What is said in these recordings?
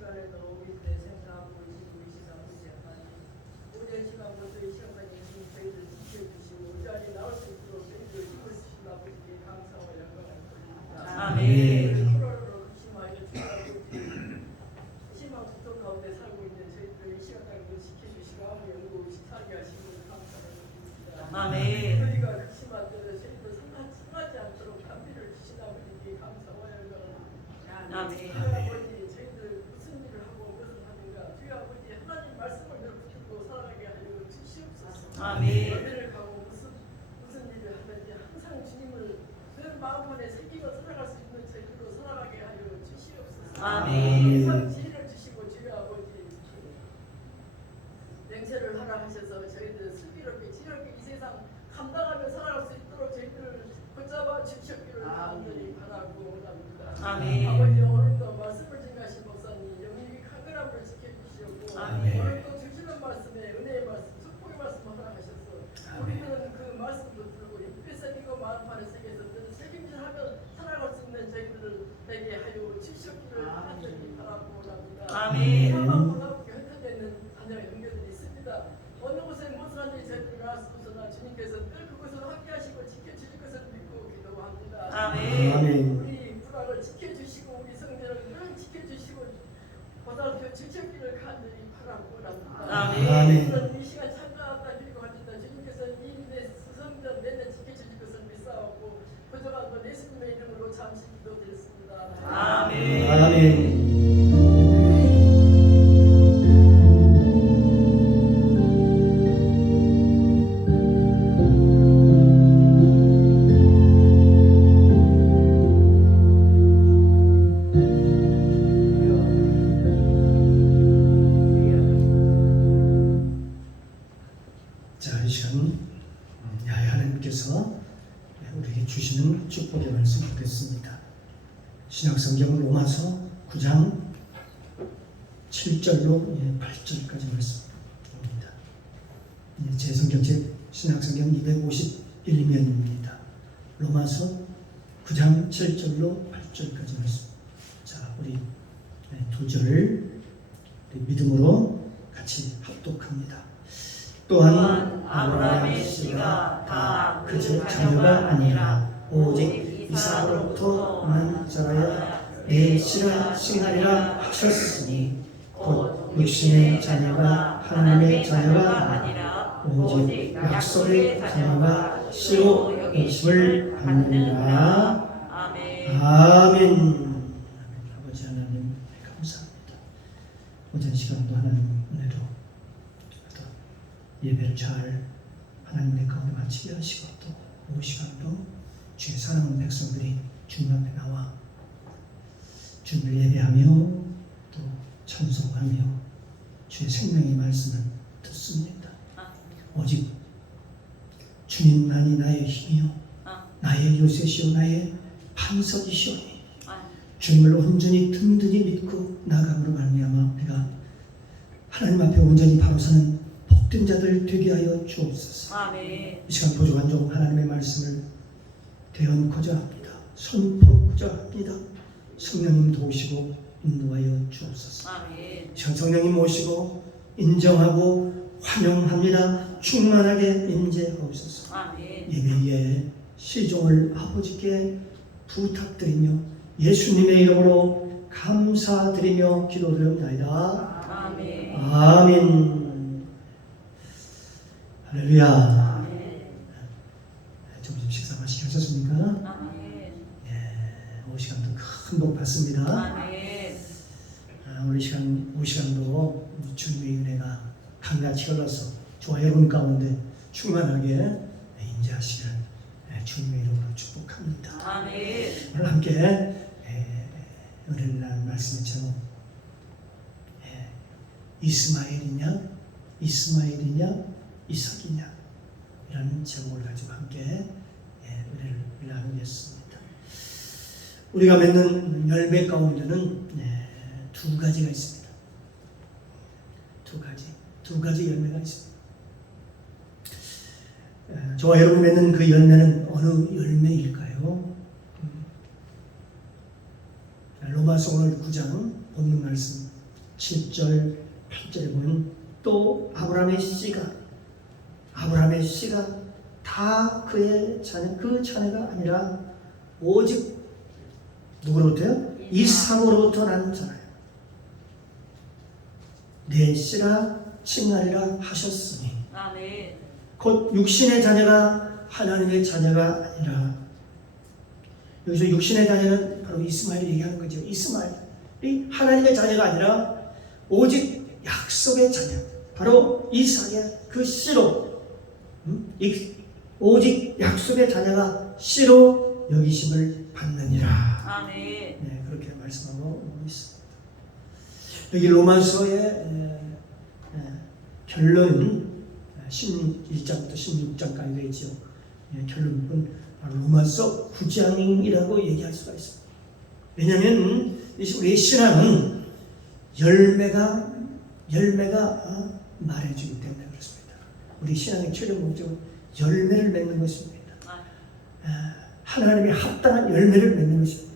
시간에도 우리들의 생각하고 지금 이 시간 우리 하나님 오랜 시간부터 이 시간까지 저희들 지켜주시고 이 자리에 나올 수 있도록 저희들 힘을 주신 아버지께 감사와 영광을 돌립니다. 아멘. 코로나로 극심하여 주님 희망 속도 가운데 살고 있는 저희들 이 시간까지 지켜주시고 아무 연구 없이 살게 하시고 감사를 드립니다. 아멘. 우리가 극심한 대로 저희들 상하지 않도록 감비를 주신 아버지께 감사와 영광을 드립니다. 아멘. 주여 아버지 저희들 무슨 일을 하고 무엇을 하는가 주여 아버지 하나님 말씀을 붙들고 살아가게 하여 주시옵소서. 아멘. 어디를 가고 무슨 일을 하든지 항상 주님을 늘 마음 안에 새기고 살아갈 수 있는 저희로 살아가게 하여 주시옵소서. 아멘. 항상 지혜를 주시고 주여 아버지 맹세를 하라 하셔서 저희들 슬기롭게 지혜롭게 이 세상 감당하며 살아갈 수 있도록 저희들을 붙잡아 주시옵기를 간절히 바라고 원합니다. 아멘. 아버지 오늘도 말씀을 증가하신 목사님 영육이 강건함을 지켜주시옵고 아멘. 오늘도 주시는 말씀에 은혜의 말씀 축복의 말씀을 허락하셔서 우리는 그 말씀도 들고 입에 새기고 마음판에 새겨서 늘 책임질하며 살아갈 수 있는 저희들을 되게 하여 주시옵기를 간절히 바라고 원합니다. 아멘. 사망 몰라보게 흩어지는 자녀의 형제들이 있습니다. 어느 곳에 무슨 하는지 저희들이 알 수 없으나 주님께서 늘 그곳을 함께하시고 지켜주실 것을 믿고 기도합니다. 아멘. 우리 불안을 지켜주시고 우리 성전을 늘 지켜주시고 보살펴 주시기를 간절히 바라고 원합니다. 아멘. 이 시간 참가하다 드리고 합니다. 주님께서 이 성전 내내 지켜주실 것을 믿사오고 부족한 것 예수님의 이름으로 잠시 기도드렸습니다. 아멘. 아멘. 자, 이 시간 야훼 하나님께서 우리에게 주시는 축복의 말씀 보겠습니다. 신약성경 로마서 9장 7절로 8절까지 말씀입니다. 제 성경책 신약성경 251면입니다. 로마서 9장 7절로 8절까지 말씀. 자, 우리 두 절을 우리 믿음으로 같이 합독합니다. 또한 아브라함의 씨가 다 그 자녀가 아니라 오직 이삭으로부터 난 자라야 내 씨라 칭하리라 하셨으니 곧 육신의 자녀가 하나님의 자녀가 아니라 오직 약속의 자녀가 씨로 여김을 받느니라. 아멘. 아멘. 아버지 하나님 감사합니다. 오전 시간도 하나님 은혜로 또 예배를 잘 하나님의 가운데 마치게 하시고 또 오후 시간도 주의 사랑하는 백성들이 주님 앞에 나와 주님을 예배하며 또 찬송하며 주의 생명의 말씀을 듣습니다. 오직 주님만이 나의 힘이요 나의 요새시요 나의 반석이시오니 주님을 온전히 든든히 믿고 나아감으로 말미암아 우리가 하나님 앞에 온전히 바로 서는 복된 자들 되게 하여 주옵소서. 아멘. 이 시간 부족한 종 하나님의 말씀을 대언코자 합니다. 선포코자 합니다. 성령님 도우시고 인도하여 주옵소서. 아멘. 이 시간 성령님 모시고 인정하고 환영합니다. 충만하게 임재하옵소서. 아멘. 예배의 시종을 아버지께 부탁드리며 예수님의 이름으로 감사드리며 기도드립니다. 아멘. 아멘. 할렐루야. 아멘. 점심 식사 맛있게 하셨습니까? 아멘. 예, 오후 시간도 큰 복 받습니다. 아멘. 오늘 시간도 주님의 은혜가 강같이 흘러서 저와 여러분 가운데 충만하게 임재하시기를 주님의 이름으로 축복합니다. 아멘. 오늘 함께 은혜를 나눈 말씀처럼 이스마엘이냐 이삭이냐 이라는 제목을 가지고 함께 은혜를 나누겠습니다. 우리가 맺는 열매 가운데는 두 가지가 있습니다. 두 가지 열매가 있습니다. 저와 여러분이 맺는 그 열매는 어느 열매일까요? 로마서 오늘 9장 본문 말씀 7절 8절에 보면 또 아브라함의 씨가 다 그의 자녀, 그 자녀가 아니라 오직 누구로부터요? 이삭으로부터 난 자라요. 내 씨라 칭하리라 하셨으니 아멘. 곧 육신의 자녀가 하나님의 자녀가 아니라, 여기서 육신의 자녀는 바로 이스마엘 얘기하는 거죠. 이스마엘이 하나님의 자녀가 아니라 오직 약속의 자녀, 바로 이삭의 그 씨로, 오직 약속의 자녀가 씨로 여기심을 받느니라. 아멘. 네, 그렇게 말씀하고 있습니다. 여기 로마서의 결론은 11장부터 16장까지 되어 있죠. 결론은 로마서 9장이라고 얘기할 수가 있습니다. 왜냐하면 우리의 신앙은 열매가 말해주기 때문에 그렇습니다. 우리 신앙의 최종 목적은 열매를 맺는 것입니다. 하나님의 합당한 열매를 맺는 것입니다.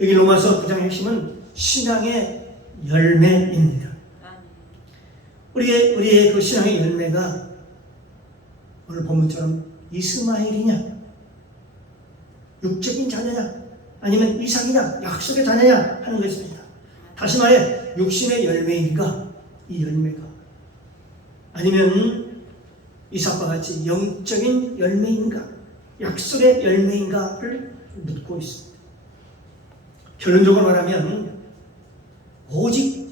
여기 로마서 9장의 핵심은 신앙의 열매입니다. 우리의 그 신앙의 열매가 오늘 본문처럼 이스마엘이냐, 육적인 자녀냐, 아니면 이삭이냐, 약속의 자녀냐 하는 것입니다. 다시 말해 육신의 열매인가, 이 열매가, 아니면 이삭과 같이 영적인 열매인가, 약속의 열매인가를 묻고 있습니다. 결론적으로 말하면 오직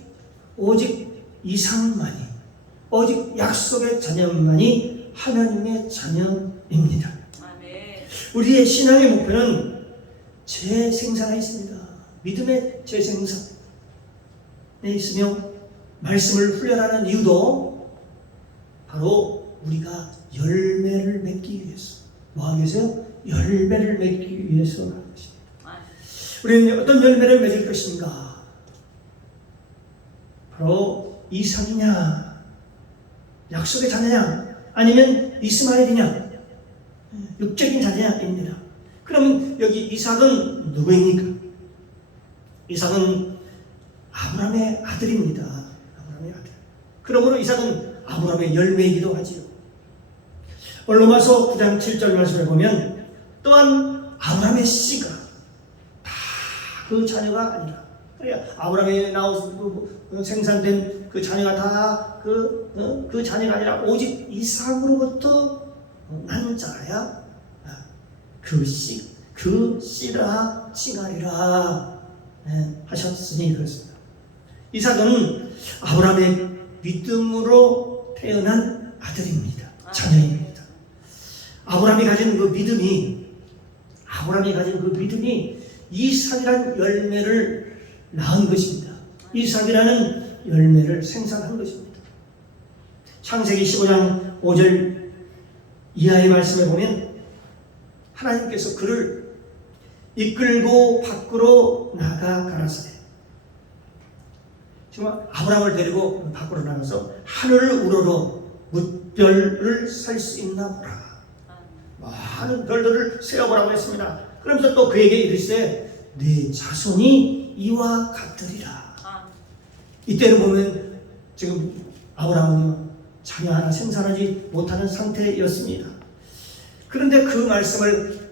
이삭만이, 오직 약속의 자녀만이 하나님의 자녀입니다. 아멘. 우리의 신앙의 목표는 재생산에 있습니다. 믿음의 재생산에 있으며, 말씀을 훈련하는 이유도 바로 우리가 열매를 맺기 위해서, 뭐하기 위해서요? 열매를 맺기 위해서 하는 것입니다. 우리는 어떤 열매를 맺을 것인가? 바로 이삭이냐, 약속의 자녀냐, 아니면 이스마엘이냐, 육적인 자녀냐입니다. 그러면 여기 이삭은 누구입니까? 이삭은 아브라함의 아들입니다. 아브라함의 아들. 그러므로 이삭은 아브라함의 열매이기도 하지요. 로마서 9장 7절 말씀을 보면 또한 아브라함의 씨가 다 그 자녀가 아니라, 아브라함에 생산된 그 자녀가 다 그 자녀가 아니라 오직 이삭으로부터 난 자라야 그 씨라 칭하리라 하셨으니 그렇습니다. 이삭은 아브라함의 믿음으로 태어난 아들입니다. 자녀입니다. 아브라함이 가진 그 믿음이 이삭이라는 열매를 낳은 것입니다. 이삭이라는 열매를 생산한 것입니다. 창세기 15장 5절 이하의 말씀을 보면 하나님께서 그를 이끌고 밖으로 나가 가라사대, 정말 아브라함을 데리고 밖으로 나가서 하늘을 우러러 뭇별을 살 수 있나 보라, 많은 별들을 세어보라고 했습니다. 그러면서 또 그에게 이르시되 네 자손이 이와 같으리라. 이때를 보면 지금 아브라함은 자녀 하나 생산하지 못하는 상태였습니다. 그런데 그 말씀을,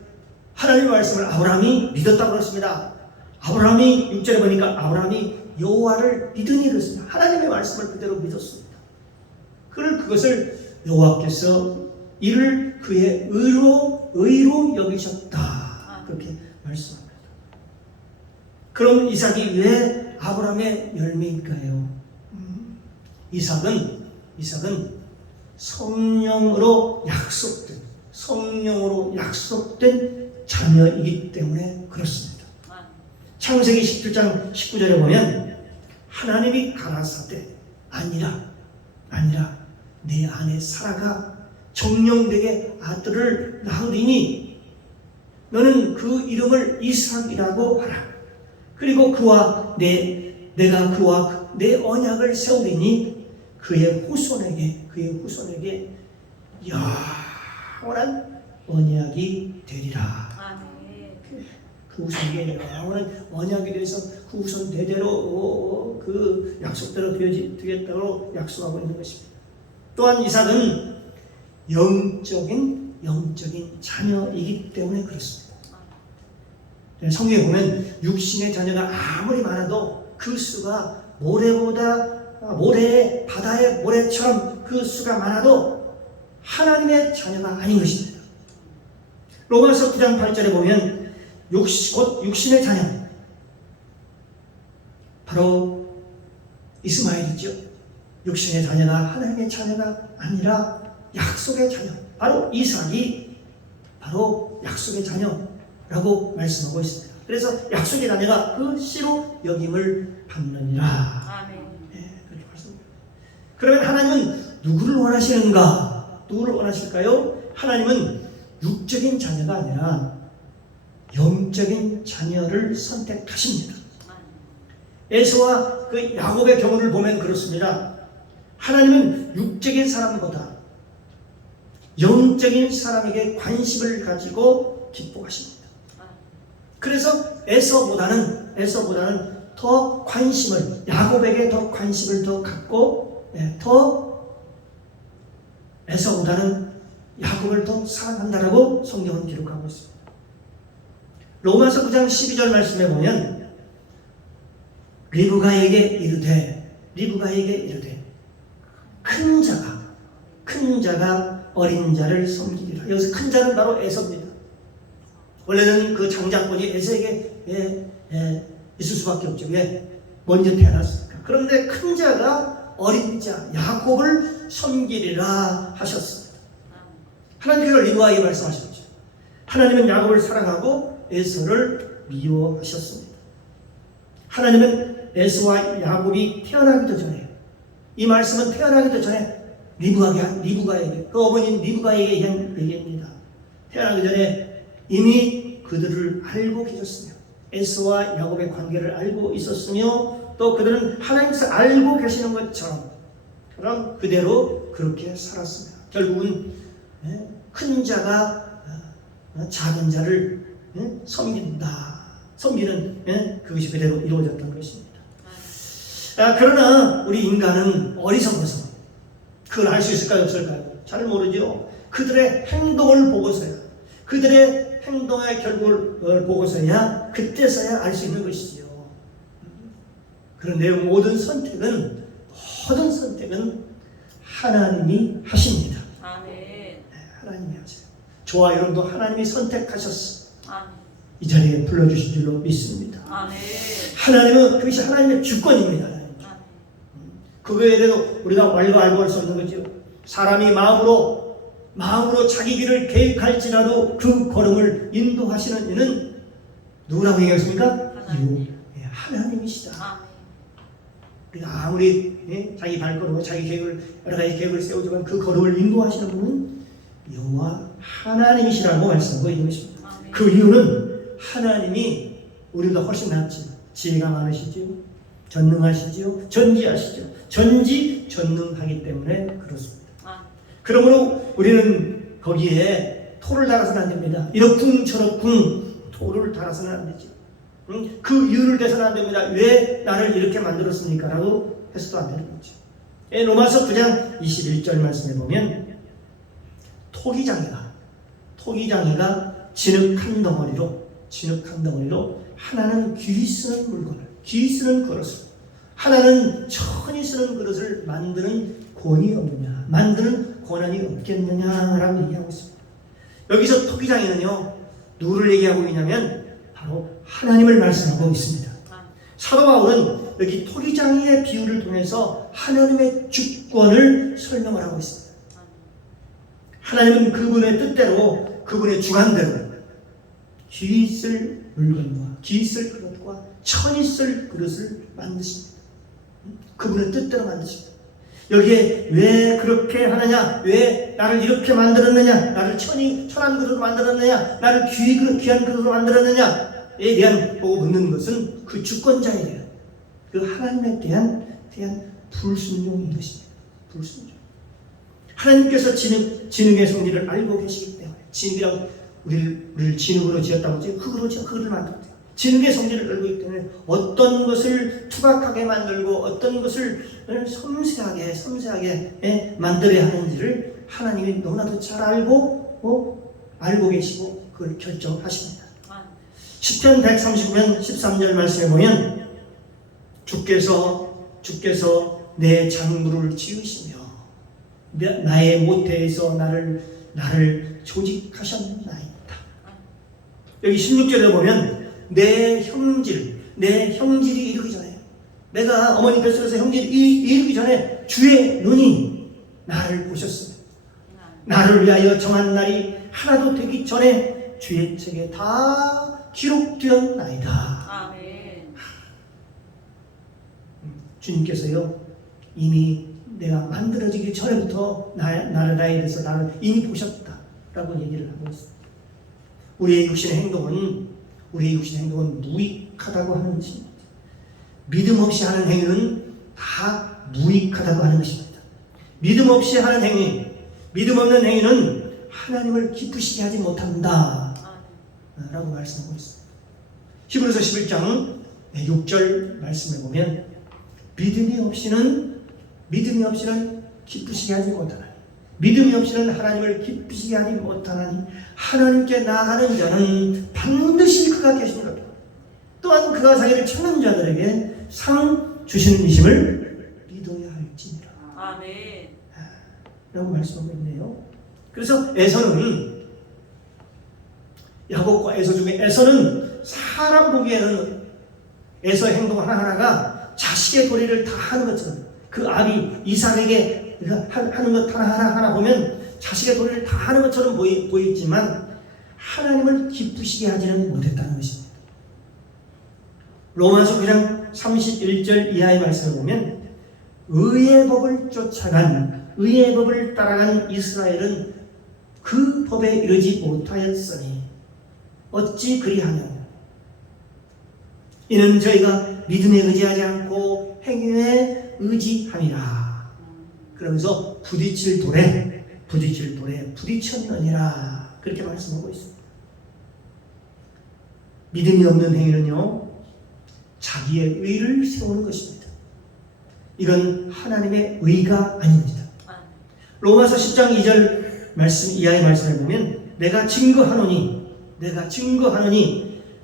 하나님의 말씀을 아브라함이 믿었다고 그랬습니다. 아브라함이 6절에 보니까 아브라함이 여호와를 믿으니 그랬습니다. 하나님의 말씀을 그대로 믿었습니다. 그것을 여호와께서 이를 그의 의로 여기셨다, 그렇게 말씀합니다. 그럼 이삭이 왜 아브라함의 열매일까요? 이삭은 성령으로 약속된 자녀이기 때문에 그렇습니다. 창세기 17장 19절에 보면 하나님이 가라사대 아니라 내 아내 사라가 정령되게 아들을 낳으리니 너는 그 이름을 이삭이라고 하라. 그리고 내가 그와 내 언약을 세우리니 그의 후손에게 영원한 언약이 되리라. 아멘. 후손에게 영원한 언약에 대해서 후손 대대로 그 약속대로 되겠다고 약속하고 있는 것입니다. 또한 이삭은 영적인 자녀이기 때문에 그렇습니다. 성경에 보면 육신의 자녀가 아무리 많아도 그 수가 바다의 모래처럼 그 수가 많아도 하나님의 자녀가 아닌 것입니다. 로마서 9장 8절에 보면 곧 육신의 자녀, 바로 이스마엘이죠. 육신의 자녀가 하나님의 자녀가 아니라 약속의 자녀, 바로 이삭이 바로 약속의 자녀라고 말씀하고 있습니다. 그래서 약속의 자녀가 그 씨로 여김을 받느니라. 아멘. 그렇게 말씀합니다. 그러면 하나님은 누구를 원하시는가? 누구를 원하실까요? 하나님은 육적인 자녀가 아니라 영적인 자녀를 선택하십니다. 에서와 그 야곱의 경우를 보면 그렇습니다. 하나님은 육적인 사람보다 영적인 사람에게 관심을 가지고 기뻐하십니다. 그래서 에서보다는 더 관심을, 야곱에게 더 관심을 더 갖고 에서보다는 야곱을 더 사랑한다라고 성경은 기록하고 있습니다. 로마서 9장 12절 말씀에 보면 리브가에게 이르되 큰 자가 어린 자를 섬기리라. 여기서 큰 자는 바로 에서입니다. 원래는 그 장자권이 에서에게 있을 수밖에 없죠. 왜? 먼저 태어났으니까. 그런데 큰 자가 어린 자 야곱을 섬기리라 하셨습니다. 하나님께서 리브가에게 말씀하셨죠. 하나님은 야곱을 사랑하고 에서를 미워하셨습니다. 하나님은 에서와 야곱이 태어나기도 전에, 이 말씀은 태어나기도 전에 리브가에게, 그 어머니 리브가에게 한 얘기입니다. 태어나기 전에 이미 그들을 알고 계셨으며 에서와 야곱의 관계를 알고 있었으며 또 그들은 하나님께서 알고 계시는 것처럼 그럼 그대로 그렇게 살았습니다. 결국은 큰 자가 작은 자를 섬기는 그것이 그대로 이루어졌던 것입니다. 그러나 우리 인간은 어리석어서 그걸 알 수 있을까요? 없을까요? 잘 모르죠. 그들의 행동을 보고서야, 그들의 행동의 결과를 보고서야 그때서야 알 수 있는 것이지요. 그런데 모든 선택은 하나님이 하십니다. 아멘. 하나님이 하세요. 저와 여러분도 하나님이 선택하셨어. 아멘. 이 자리에 불러주신 줄로 믿습니다. 아멘. 하나님은 그것이 하나님의 주권입니다. 그거에 대해서 우리가 말로 알고 할 수 없는 거죠. 사람이 마음으로 자기 길을 계획할지라도 그 걸음을 인도하시는 이는 누구라고 얘기했습니까? 하나님이시다. 아멘. 우리가 아무리 자기 발걸음을 자기 계획을 여러 가지 계획을 세우지만 그 걸음을 인도하시는 분은 여호와 하나님이시라고 말씀하고 있는 것입니다. 아멘. 그 이유는 하나님이 우리보다 훨씬 낫지. 지혜가 많으시지요, 전능하시지요, 전지하시죠. 전지전능하기 때문에 그렇습니다. 그러므로 우리는 거기에 토를 달아서는 안 됩니다. 이러쿵 저러쿵 토를 달아서는 안 되지. 그 이유를 대서는 안 됩니다. 왜 나를 이렇게 만들었습니까? 라고 해서도 안 되는 거죠. 로마서 9장 21절 말씀에 보면 토기장이가 진흙한 덩어리로 하나는 귀히 쓰는 물건을, 귀히 쓰는 그릇을, 하나는 천히 쓰는 그릇을 만드는 권이 없느냐, 만드는 권한이 없겠느냐라고 얘기하고 있습니다. 여기서 토기장에는요 누구를 얘기하고 있냐면 바로 하나님을 말씀하고 있습니다. 사도 바울은 여기 토기장의 비유를 통해서 하나님의 주권을 설명을 하고 있습니다. 하나님은 그분의 뜻대로, 그분의 주관대로 귀히 쓸 물건과 귀히 쓸 그릇과 천히 쓸 그릇을 만드십니다. 그분의 뜻대로 만드십니다. 여기에 왜 그렇게 하느냐, 왜 나를 이렇게 만들었느냐, 나를 천한 그릇으로 만들었느냐, 나를 귀한 그릇으로 만들었느냐에 대한 보고 묻는 것은 그 주권자에 대한, 그 하나님에 대한 불순종인 것입니다. 불순종. 하나님께서 진흙의 성질을 알고 계시기 때문에, 진흙이라고 우리를 진흙으로 지었다고 하죠. 흙으로 지어 흙을 만들었대요. 진리의 성질을 열고 있기 때문에 어떤 것을 투박하게 만들고 어떤 것을 섬세하게 만들어야 하는지를 하나님이 너무나도 잘 알고 계시고 그걸 결정하십니다. 시편 139편 13절 말씀에 보면 주께서 내 장부를 지으시며 나의 모태에서 나를 조직하셨나이다. 여기 16절에 보면 내 형질이 이르기 전에, 내가 어머니 뱃속에서 형질이 이르기 전에 주의 눈이 나를 보셨습니다. 나를 위하여 정한 날이 하나도 되기 전에 주의 책에 다 기록되었나이다. 아멘. 주님께서요, 이미 내가 만들어지기 전에부터 나에 대해서 나를 이미 보셨다라고 얘기를 하고 있습니다. 우리의 육신의 행동은 무익하다고 하는 것입니다. 믿음 없이 하는 행위는 다 무익하다고 하는 것입니다. 믿음 없이 하는 행위, 믿음 없는 행위는 하나님을 기쁘시게 하지 못한다 라고 말씀하고 있습니다. 히브리서 11장 6절 말씀에 보면 믿음이 없이는 기쁘시게 하지 못하나니, 믿음이 없이는 하나님을 기쁘시게 하지 못하나니 하나님께 나아가는 자는 반드시 그가 계시니라. 또한 그가 자기를 찾는 자들에게 상 주시는 이심을 믿어야 할지니라. 아멘. 라고 말씀하고 있네요. 그래서 에서는, 야곱과 에서 중에 에서는 사람 보기에는 에서 행동 하나하나가 자식의 도리를 다 하는 것처럼, 그 아비 이삭에게 하는 것 하나하나 보면 자식의 도리를 다 하는 것처럼 보이지만 하나님을 기쁘시게 하지는 못했다는 것입니다. 로마서 9장 31절 이하의 말씀을 보면 의의 법을 따라간 이스라엘은 그 법에 이르지 못하였으니 어찌 그리하냐. 이는 저희가 믿음에 의지하지 않고 행위에 의지함이라. 그러면서 부딪힐 돌에 부딪혔느니라. 그렇게 말씀하고 있습니다. 믿음이 없는 행위는요, 자기의 의를 세우는 것입니다. 이건 하나님의 의가 아닙니다. 로마서 10장 2절 말씀 이하의 말씀을 보면 내가 증거하노니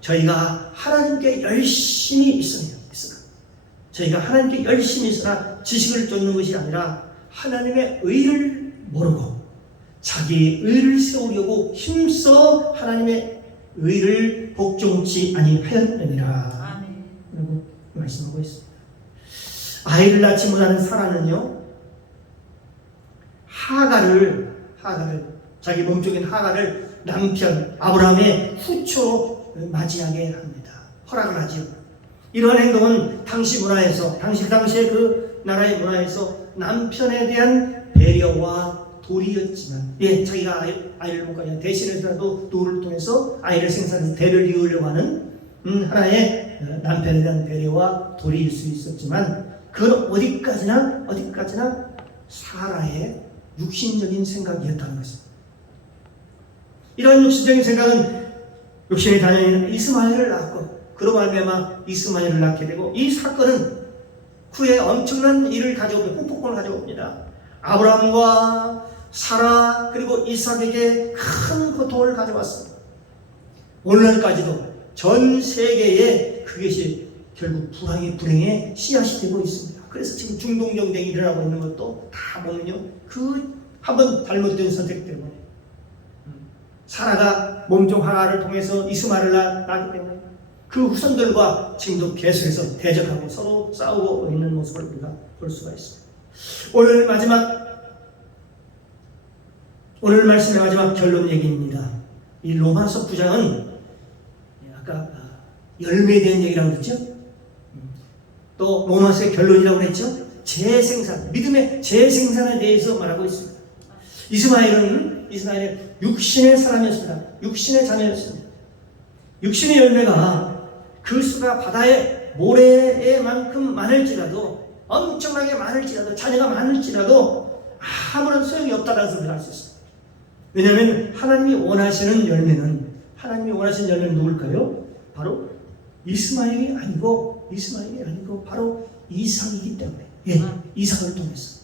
저희가 하나님께 열심히 있으나 저희가 하나님께 열심히 있으나 지식을 쫓는 것이 아니라 하나님의 의를 모르고 자기의 의를 세우려고 힘써 하나님의 의를 복종치 아니하였느니라. 라고 말씀하고 있습니다. 아이를 낳지 못하는 사라는요, 하가를 자기 몸속인 하가를 남편 아브라함의 후초로 맞이하게 합니다. 허락을 하지요. 이러한 행동은 당시 당시의 그 나라의 문화에서 남편에 대한 배려와 도리였지만, 자기가 아이를 못 가져 대신해서라도 노를 통해서 아이를 생산해서 대를 이으려고 하는 하나의 남편에 대한 배려와 도리일 수 있었지만, 그건 어디까지나 사라의 육신적인 생각이었다는 것입니다. 이런 육신적인 생각은 육신의 자녀인 이스마엘을 낳고, 그로 말미암아 이스마엘을 낳게 되고, 이 사건은 후에 엄청난 일을 폭풍을 가져옵니다. 아브라함과 사라 그리고 이삭에게 큰 고통을 가져왔습니다. 오늘날까지도 전 세계에 그것이 결국 불행의 씨앗이 되고 있습니다. 그래서 지금 중동 경쟁이 일어나고 있는 것도 다 보면요, 그 한번 잘못된 선택 때문에 사라가 몸종 하나를 통해서 이스마엘을 낳기 때문에 그 후손들과 지금도 계속해서 대적하고 서로 싸우고 있는 모습을 우리가 볼 수가 있습니다. 오늘 말씀의 마지막 결론 얘기입니다. 이 로마서 9장은 아까 열매에 대한 얘기라고 그랬죠? 또 로마서의 결론이라고 그랬죠? 믿음의 재생산에 대해서 말하고 있습니다. 이스마엘은 육신의 사람이었습니다. 육신의 자녀였습니다. 육신의 열매가 그 수가 바다의 모래만큼 많을지라도, 엄청나게 많을지라도, 자녀가 많을지라도 아무런 소용이 없다는 소리를 할 수 있습니다. 왜냐하면 하나님이 원하시는 열매는 누굴까요? 바로 이스마엘이 아니고 바로 이삭이기 때문에 이삭을 통해서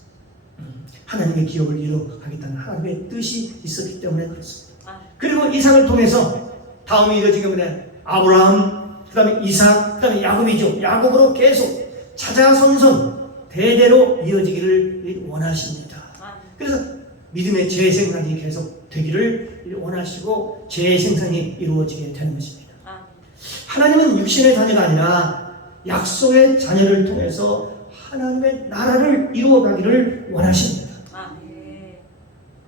하나님의 기업을 이루어가겠다는 하나님의 뜻이 있었기 때문에 그렇습니다. 그리고 이삭을 통해서 다음이 이루어지기 때문에 아브라함, 그 다음에 이삭, 그 다음에 야곱이죠. 야곱으로 계속 자자손손 대대로 이어지기를 원하십니다. 그래서 믿음의 재생산이 계속 되기를 원하시고 재생산이 이루어지게 되는 것입니다. 하나님은 육신의 자녀가 아니라 약속의 자녀를 통해서 하나님의 나라를 이루어가기를 원하십니다.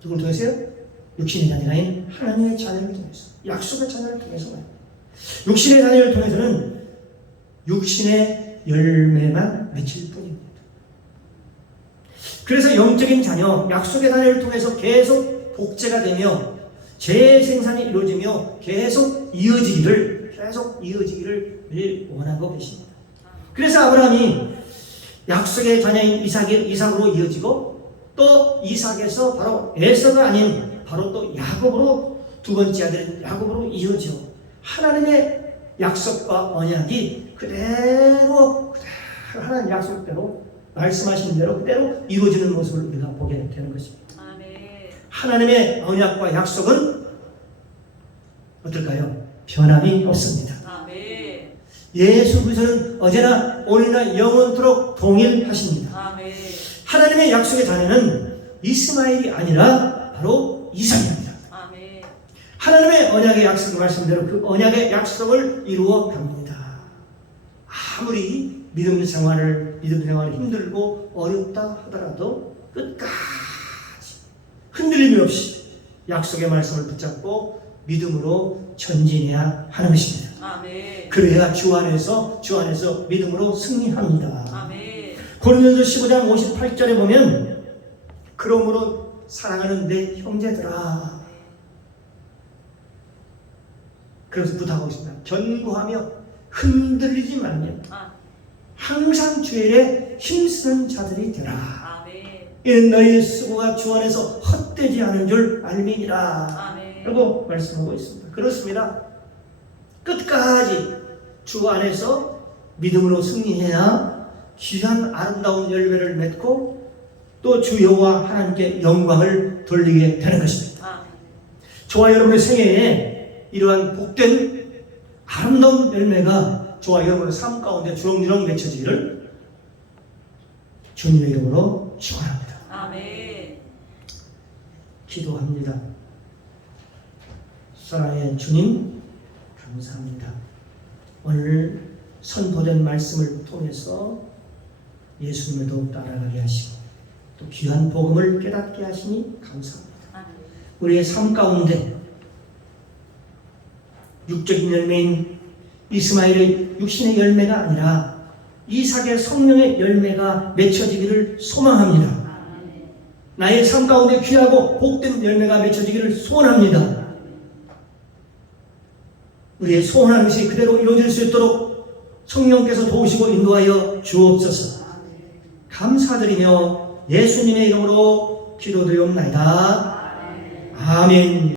누굴 통해서요? 육신의 자녀가 아닌 하나님의 자녀를 통해서, 약속의 자녀를 통해서. 육신의 자녀를 통해서는 육신의 열매만 맺힐 뿐입니다. 그래서 영적인 자녀, 약속의 자녀를 통해서 계속 복제가 되며 재생산이 이루어지며 계속 이어지기를 원하고 계십니다. 그래서 아브라함이 약속의 자녀인 이삭으로 이어지고 또 이삭에서 바로 에서가 아닌 바로 또 야곱으로 두 번째 아들인 야곱으로 이어져 하나님의 약속과 언약이 그대로 하나님 약속대로 말씀하신 대로 그대로 이루어지는 모습을 우리가 보게 되는 것입니다. 하나님의 언약과 약속은 어떨까요? 변함이 없습니다. 예수 그리스도는 어제나 오늘이나 영원토록 동일하십니다. 하나님의 약속의 자녀는 이스마엘이 아니라 바로 이삭입니다. 하나님의 언약의 약속 말씀대로 그 언약의 약속을 이루어 갑니다. 아무리 믿음 생활이 힘들고 어렵다 하더라도 끝까지 흔들림이 없이 약속의 말씀을 붙잡고 믿음으로 전진해야 하는 것입니다. 그래야 주 안에서 믿음으로 승리합니다. 고린도서 15장 58절에 보면 그러므로 사랑하는 내 형제들아, 그래서 부탁하고 있습니다. 견고하며 흔들리지 말며 항상 주의 일에 힘쓰는 자들이 되라. 이는 너희 수고가 주 안에서 헛되지 않은 줄 알미니라. 라고 말씀하고 있습니다. 그렇습니다. 끝까지 주 안에서 믿음으로 승리해야 귀한 아름다운 열매를 맺고 또 주 여호와 하나님께 영광을 돌리게 되는 것입니다. 저와 여러분의 생애에 이러한 복된 아름다운 열매가 저와 여러분의 삶 가운데 주렁주렁 맺혀지기를 주님의 이름으로 축원합니다. 기도합니다. 사랑의 주님, 감사합니다. 오늘 선포된 말씀을 통해서 예수님을 더욱 따라가게 하시고 또 귀한 복음을 깨닫게 하시니 감사합니다. 우리의 삶 가운데 육적인 열매인 이스마엘의 육신의 열매가 아니라 이삭의 성령의 열매가 맺혀지기를 소망합니다. 나의 삶 가운데 귀하고 복된 열매가 맺혀지기를 소원합니다. 우리의 소원하는 것이 그대로 이루어질 수 있도록 성령께서 도우시고 인도하여 주옵소서. 감사드리며 예수님의 이름으로 기도드리옵나이다. 아멘.